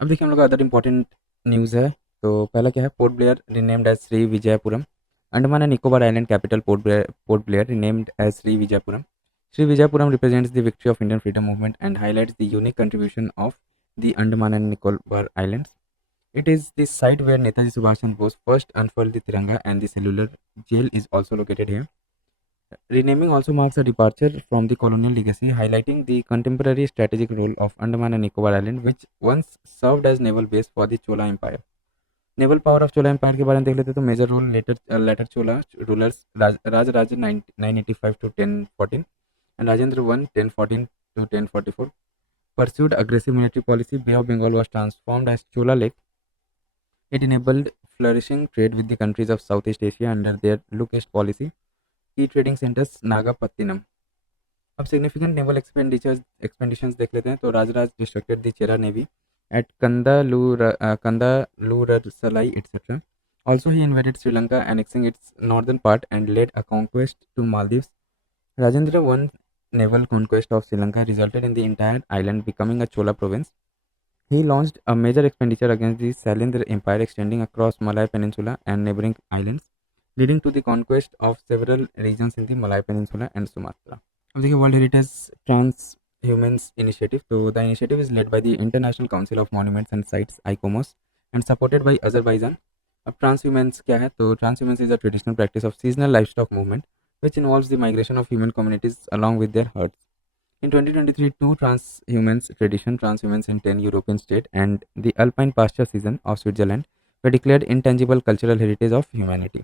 अब देखिए हम लोग का अदर इंपॉर्टेंट न्यूज़ है। तो पहला क्या है, Port Blair renamed as Shri Vijayapuram. Andaman and Nicobar island capital Port Blair renamed as Shri Vijayapuram. Sri Vijayapuram represents the victory of Indian freedom movement and highlights the unique contribution of the Andaman and Nicobar Islands. It is the site where Netaji Subhash Chandra Bose first unfurled the Tiranga, and the cellular jail is also located here. Renaming also marks a departure from the colonial legacy, highlighting the contemporary strategic role of Andaman and Nicobar Island, which once served as naval base for the Chola Empire. Naval power of Chola empire के बारे में देख लेते हैं। तो major role later Chola rulers Raj 985 to 1014 and Rajendra I 1014 to 1044 pursued aggressive military policy. Bay of Bengal was transformed as Chola Lake. It enabled flourishing trade with the countries of Southeast Asia under their look-east policy. Key trading centers Nagapattinam. अब significant naval एक्सपेंडिशंस देख लेते हैं। तो Rajaraja distracted the Chera navy at Kandalursalai, etc. Also, he invaded Sri Lanka, annexing its northern part and led a conquest to Maldives. Rajendra I's naval conquest of Sri Lanka resulted in the entire island becoming a Chola province. He launched a major expenditure against the Salindra Empire extending across Malay Peninsula and neighboring islands, leading to the conquest of several regions in the Malay Peninsula and Sumatra. अब देखिए world heritage transhumance initiative. तो the initiative is led by the International Council of Monuments and Sites ICOMOS and supported by Azerbaijan. अब transhumance क्या है, तो transhumance is a traditional practice of seasonal livestock movement which involves the migration of human communities along with their herds. In 2023, two transhumans in 10 European states and the alpine pasture season of Switzerland were declared intangible cultural heritage of humanity.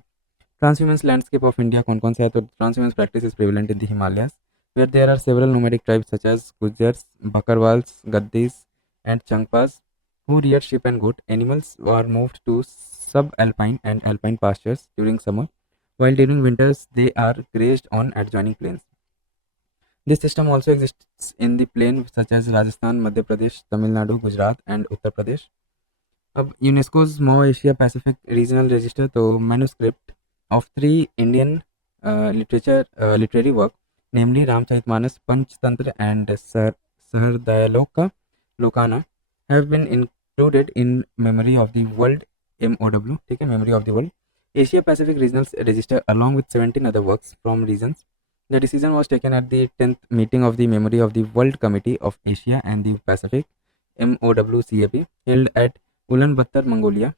Transhumance landscape of India कौन कौन से है, तो transhumance practice is prevalent in the Himalayas where there are several nomadic tribes such as Gujars, Bakarwals, Gaddis and Changpas who rear sheep and goat. Animals are moved to subalpine and alpine pastures during summer, while during winters they are grazed on adjoining plains. This system also exists in the plain such as Rajasthan, Madhya Pradesh, Tamil Nadu, Gujarat and Uttar Pradesh. अब UNESCO's मो Asia Pacific regional register, तो manuscript of 3 Indian literary work, namely Ramcharitmanas, Panchatantra and सहृदयालोक लोकाना, have been included in memory of the world MOW, ठीक है, memory of the world Asia Pacific Regional Register along with 17 other works from regions. The decision was taken at the 10th meeting of the Memory of the World Committee of Asia and the Pacific MOWCAP held at Ulaanbaatar, Mongolia.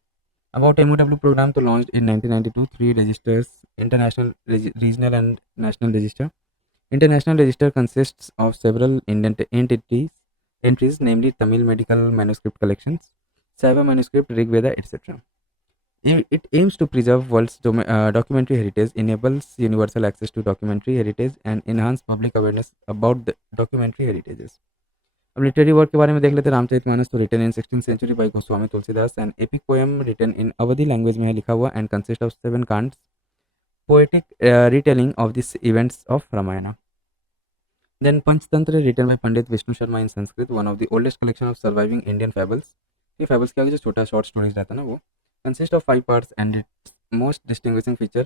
About MOW program to launched in 1992, 3 registers: International Regional and National Register. International Register consists of several entries, namely Tamil medical manuscript collections, Saiva manuscript, Rig Veda, etc. It aims to preserve world's documentary heritage, enables universal access to documentary heritage, and enhance public awareness about the documentary heritages. अब literary work के बारे में देख लेते हैं। रामचरितमानस तो written in 16th century by Goswami Tulsidas and epic poem written in Awadhi language में है लिखा हुआ एंड कंसिस्ट ऑफ 7 कांड्स poetic retelling of this events of Ramayana. Then Panchatantra written by Pandit Vishnu Sharma in Sanskrit, one of the oldest collection of surviving Indian fables. ये fables के आगे जो छोटा शॉर्ट स्टोरीज रहता है ना, वो consist of 5 parts and its most distinguishing feature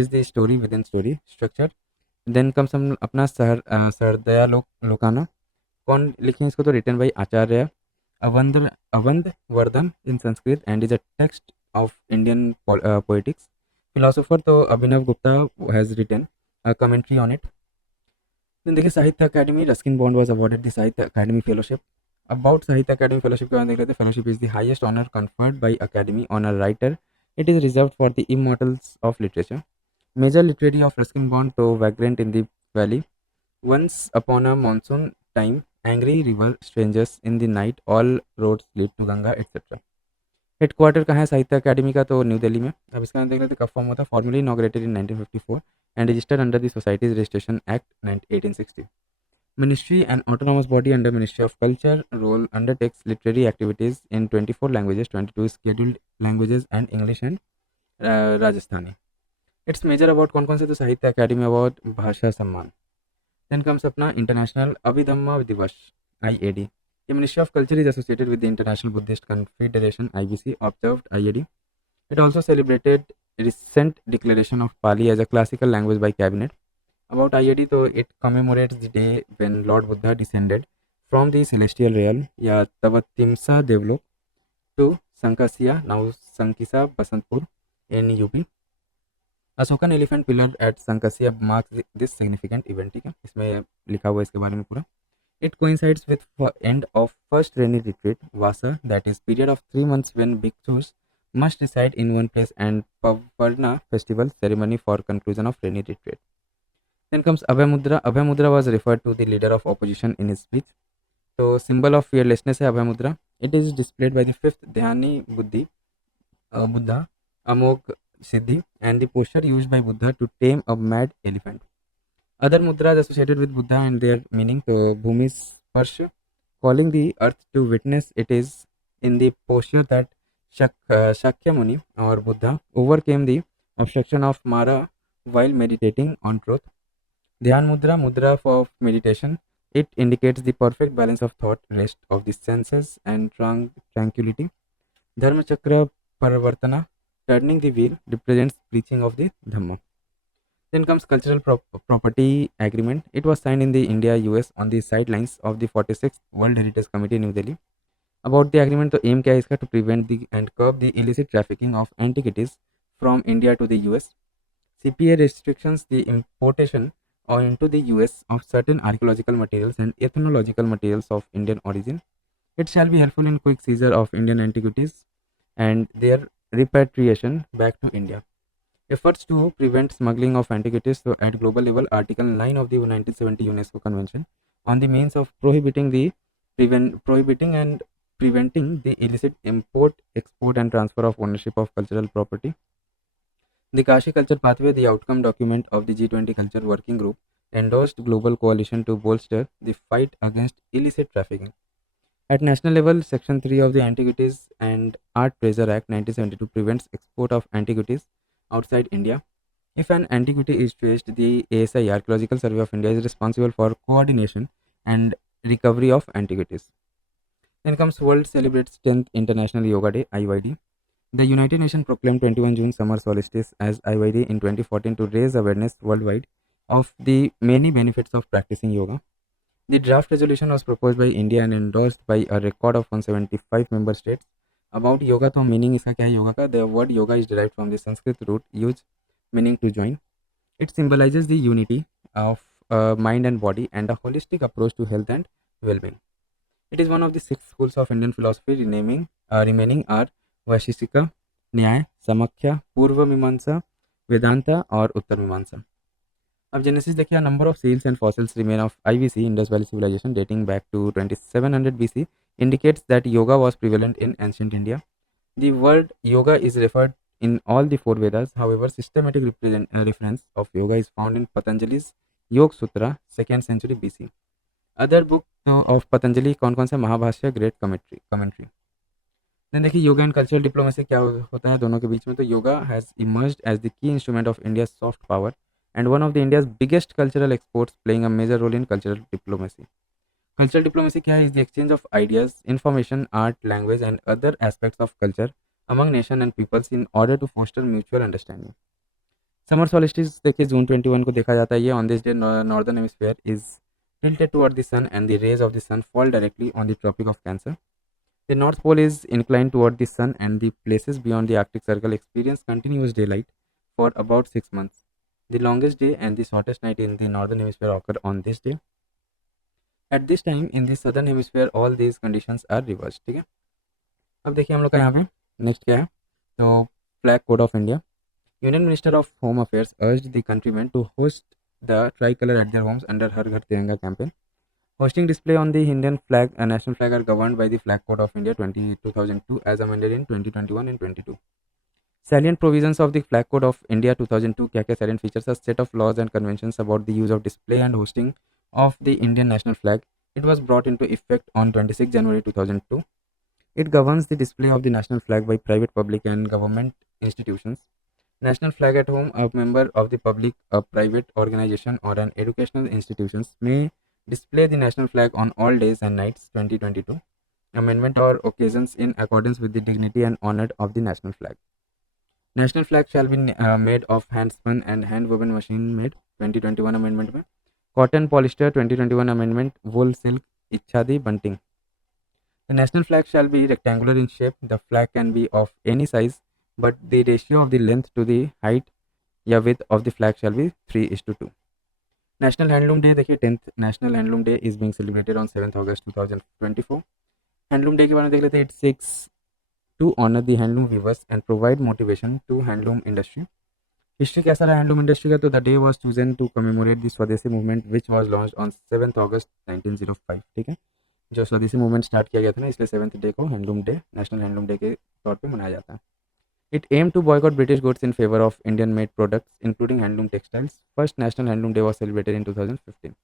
is the story within story structure. Then comes हम अपना सहृदया लोकाना. कौन लिखे इसको, तो written by Acharya Anandavardhana in Sanskrit and is a text of Indian poetics. Philosopher तो Abhinav Gupta has written a commentary on it. Then देखिए Sahitya Academy, Ruskin Bond was awarded the Sahitya Academy fellowship. About Sahitya Academy Fellowship के बारे में देख लेते हैं. Fellowship is the highest honor conferred by Academy on a writer. It is reserved for the immortals of literature. Major literary of Ruskin Bond to Vagrant in the Valley. Once upon a monsoon time, angry river, strangers in the night, all roads lead to Ganga, etc. Headquarter कहाँ है साहित्य academy का, तो new Delhi में. अब इसका देख लेते हैं कब फॉर्म होता है. Formally inaugurated in 1954 and registered under the societies registration act 1860. Ministry, an autonomous body under Ministry of Culture, role undertakes literary activities in 24 languages, 22 scheduled languages and English and Rajasthani. Its major award कौन कौन से, तो साहित्य academy award, भाषा सम्मान. Then comes अपना international Abhidhamma दिवस IAD. The Ministry of Culture is associated with the International Buddhist Confederation IBC observed IAD. It also celebrated recent declaration of Pali as a classical language by cabinet. About IAD, तो it commemorates the day when Lord Buddha descended from the celestial realm या तवतिमसा देवलोक. to Sankasiya, now Sankisa Basantpur in UP. Ashokan elephant pillar at Sankisa marks this significant event. ठीक है, इसमें लिखा हुआ है इसके बारे में पूरा. It coincides with end of first rainy retreat, Vasa, that is period of 3 months when bhikshus must reside in one place, and Pavarna festival ceremony for conclusion of rainy retreat. Then comes Abhay Mudra. Abhay Mudra was referred to the leader of opposition in his speech. So symbol of fearlessness है Abhay Mudra. It is displayed by the fifth Dhyani Buddha, Amok Siddhi, and the posture used by Buddha to tame a mad elephant. Other mudras associated with Buddha and their meaning to Bhumi Sparsh, calling the earth to witness it is in the posture that Shakyamuni or Buddha overcame the obstruction of Mara while meditating on truth. Dhyan Mudra, Mudra for meditation. It indicates the perfect balance of thought, rest of the senses, and tranquility. Dharma Chakra Paravartana, turning the wheel, represents preaching of the Dhamma. Then comes cultural property agreement. It was signed in the India US on the sidelines of the 46th World Heritage Committee New Delhi. About the agreement, the aim क्या है इसका to prevent the and curb the illicit trafficking of antiquities from India to the US. CPA restrictions the importation or into the US of certain archaeological materials and ethnological materials of Indian origin. It shall be helpful in quick seizure of Indian antiquities and their repatriation back to India. Efforts to prevent smuggling of antiquities. So at global level, Article 9 of the 1970 UNESCO Convention on the means of prohibiting and preventing the illicit import, export, and transfer of ownership of cultural property. The Kashi Culture Pathway, the outcome document of the G20 Culture Working Group, endorsed global coalition to bolster the fight against illicit trafficking. At national level, Section 3 of the Antiquities and Art Treasure Act 1972 prevents export of antiquities outside India. If an antiquity is traced, the ASI Archaeological Survey of India is responsible for coordination and recovery of antiquities. Then comes World celebrates 10th International Yoga Day (IYD). The United Nations proclaimed 21 June summer solstice as IYD in 2014 to raise awareness worldwide of the many benefits of practicing yoga. The draft resolution was proposed by India and endorsed by a record of 175 member states. About yoga, तो meaning इसका क्या है योगा का? The word yoga is derived from the Sanskrit root use meaning to join. It symbolizes the unity of mind and body and a holistic approach to health and well-being. It is one of the 6 schools of Indian philosophy remaining are Vaisheshika, न्याय, समाख्या, पूर्व मीमांसा, वेदांता और उत्तर मीमांसा. अब genesis देखिए, number of seals and fossils remain of IVC Indus Valley civilization dating back to 2700 BC indicates that yoga was prevalent in ancient India. The word yoga is referred in all the 4 Vedas. However, systematic reference of yoga is found in Patanjali's Yoga Sutra, 2nd century BC. Other book of Patanjali कौन से? Mahabhashya, great commentary. Then देखिए yoga and cultural diplomacy क्या होता है दोनों के बीच में. तो yoga has emerged as the key instrument of India soft power and one of the India's biggest cultural exports, playing a major role in cultural diplomacy. Cultural diplomacy क्या है? Is the exchange of ideas, information, art, language and other aspects of culture among nation and peoples in order to foster mutual understanding. Summer solstice देखिए जून 21 को देखा जाता है. ये on this day northern hemisphere is tilted toward the sun and the rays of the sun fall directly on the Tropic of Cancer. The North Pole is inclined toward the sun and the places beyond the Arctic Circle experience continuous daylight for about 6 months. The longest day and the shortest night in the northern hemisphere occur on this day. At this time in the southern hemisphere all these conditions are reversed. ठीक है, अब देखिए हम लोग का यहाँ पे next क्या है. तो flag code of India. Union minister of home affairs urged the countrymen to host the tricolor at their homes under Har Ghar Tiranga campaign. Hosting display on the Indian flag and national flag are governed by the Flag Code of India 2002 as amended in 2021 and 22. Salient provisions of the Flag Code of India 2002 क्या salient features a set of laws and conventions about the use of display and hosting of the Indian national flag. It was brought into effect on 26 January 2002. It governs the display of the national flag by private, public and government institutions. National flag at home, a member of the public, a private organization or an educational institutions may display the national flag on all days and nights 2022 amendment or occasions in accordance with the dignity and honor of the national flag. National flag shall be made of hand spun and hand woven machine made 2021 amendment में. Cotton polyester 2021 amendment, wool silk इच्छादि bunting. The national flag shall be rectangular in shape. The flag can be of any size, but the ratio of the length to the height या width of the flag shall be 3:2. National Handloom Day देखिए 10th National Handloom Day is being celebrated on 7th August 2024. Handloom Day के बारे में देख लेते हैं. It seeks to honor the handloom weavers and provide motivation to handloom industry. History कैसा रहा handloom industry का? तो the day was chosen to commemorate the Swadeshi movement which was launched on 7th August 1905. ठीक है, जो स्वदेशी मूवमेंट स्टार्ट किया गया था ना, इसलिए 7th डे को handloom day, national handloom day के तौर पे मनाया जाता है. It aim to boycott British goods in favour of Indian made products including handloom textiles. First national handloom day was celebrated in 2015.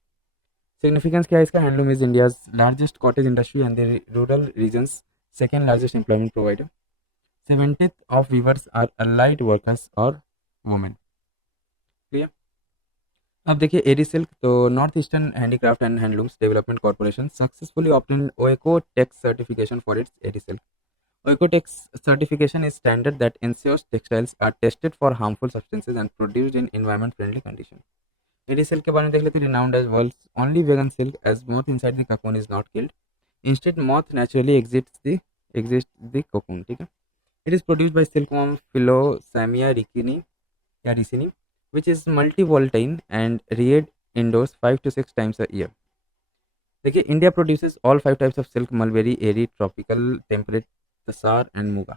Significance क्या है इसका? Handloom is India's largest cottage industry and the rural regions second largest employment provider. 70th of weavers are allied workers और women. Clear? अब देखिए Eri silk. तो north Eastern Handicraft and Handlooms Development Corporation successfully obtained Oekotex certification for its eri silk. Oecotex certification is standard that ensures textiles are tested for harmful substances and produced in environment friendly conditions. Eri silk के बारे में देख लेते हैं. renowned as world's only vegan silk, as moth inside the cocoon is not killed. Instead, moth naturally exits the cocoon. ठीक है. It is produced by silkworm Philosamia ricini, which is multi-volatile and reared indoors 5 to 6 times a year. देखिए, India produces all 5 types of silk: mulberry, airy, tropical, temperate, tasar and muga.